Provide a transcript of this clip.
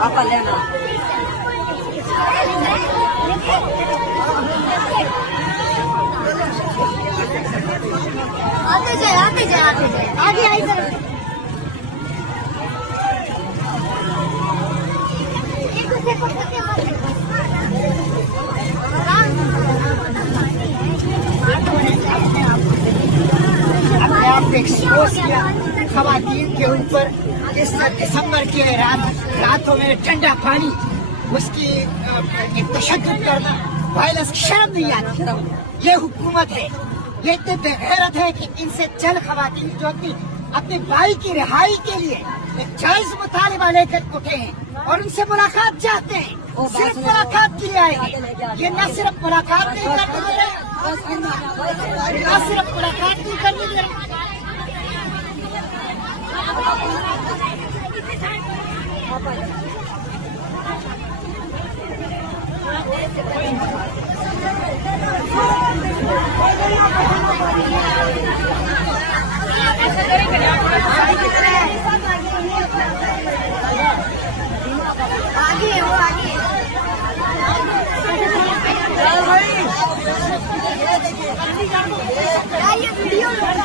apa लेना आते जाए आगे आई सर अपने आप को एक्सपोज किया खवातीन के ऊपर इस दिसंबर के रातों में ठंडा पानी उसकी एक तशद्दुद करना वायलेंस शर्म नहीं आती ये हुकूमत है ये इतने बेगैरत है कि इनसे चंद खवातीन जो अपने भाई की रिहाई के लिए एक जायज मुतालिबा लेकर उठे हैं और उनसे मुलाकात चाहते हैं सिर्फ मुलाकात के लिए आए हैं ये न सिर्फ मुलाकात नहीं करने दे रहे न सिर्फ मुलाकात नहीं करने दे रहे आगे वो आगे ये वीडियो आगे